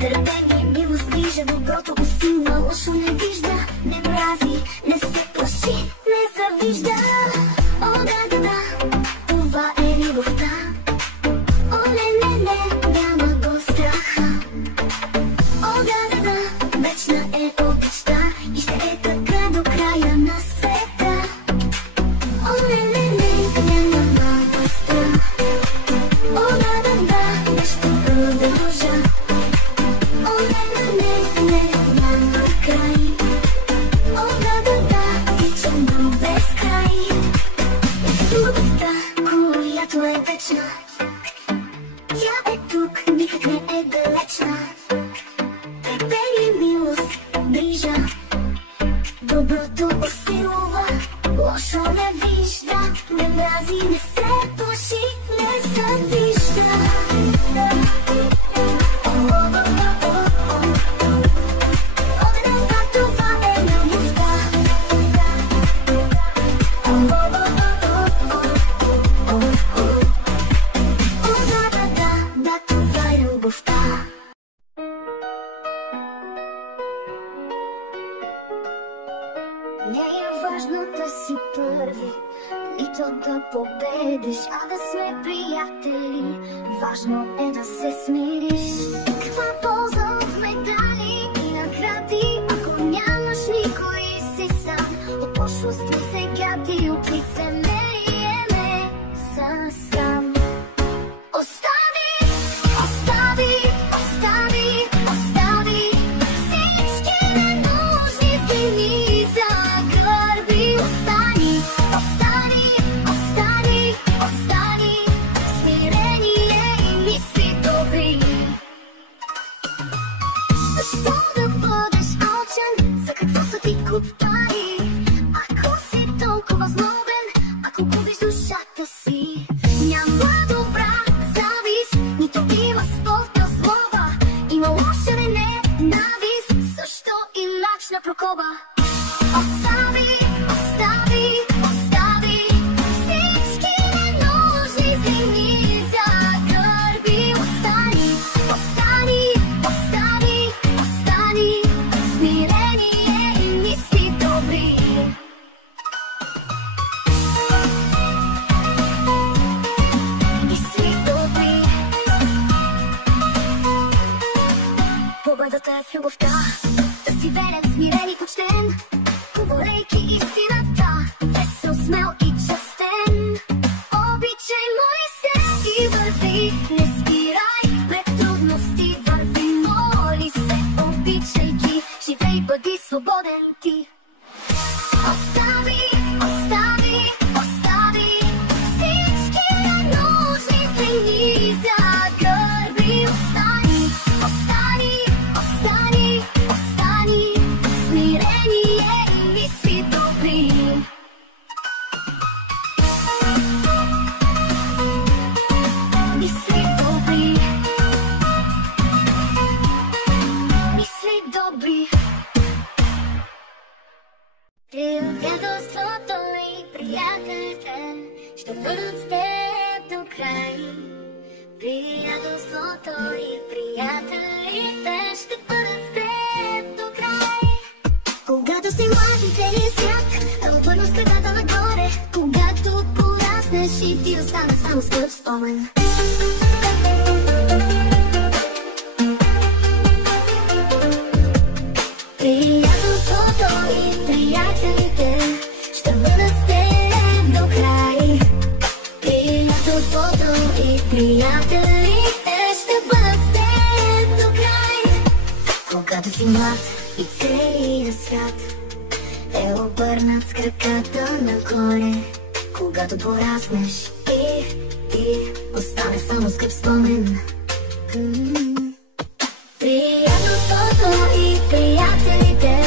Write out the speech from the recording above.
Търпение, милост движа, доброто усилва, лошо не вижда, не мрази, не се плаши, не завижда. О, да, това е любовта. О, не, няма го страха. О, да, вечна е обичта и ще е така до края на света. О, не, няма го страх. О, да, ще продължа. О, не, няма край. О, да, тичам до безкрай. Любовта, която е вечна, тя е тук, никак не е далечна. Търпение, милост, грижа, доброто усилва, лошо не вижда, не мрази, не се плаши, не завижда. Това е любовта. Да, това е любовта. Не е важно да си първи, нито да победиш, а да сме приятели. Важно е да се смириш. Каква полза от медали и награди, ако нямаш никой и си сам? От пошлост ми се гади, от лицемерие ме засрам. Остави всички ненужни земи за гърби. Остани смирение и мисли добри. Защо да бъдеш алчен? За какво са ти куп пари? Ако си толкова злобен, ако губиш душата си, няма добра завист, нито има спорта злоба. Има лоша ненавист, също и мрачна прокоба. Остави всички ненужни земи за гърби. Остани смирение и мисли добри. Мисли добри. Победата е в любовта, да си верен, смирен и почтен, говорейки истината, весел, смел и частен. Обичай мой се и върви, не спирай пред трудности, върви, моли се, обичайки, живей, бъди свободен ти. Остави всички ненужни земи за гърби. Остани смирение и мисли добри. Мисли добри. Мисли добри. Приятелството и приятелите ще бъдат с теб до край. Приятелството и приятелите ще бъдат с теб до край. Когато си млад и целият свят е обърнал с краката нагоре, когато пораснеш и ти остане само скъп спомен. Приятелството и приятелите ще бъдат с теб до край. Приятелството и приятелите ще бъдат с теб до край. Когато си млад и целият свят е обърнат с краката нагоре, когато пораснеш и ти остане само скъп спомен. Приятелството и приятелите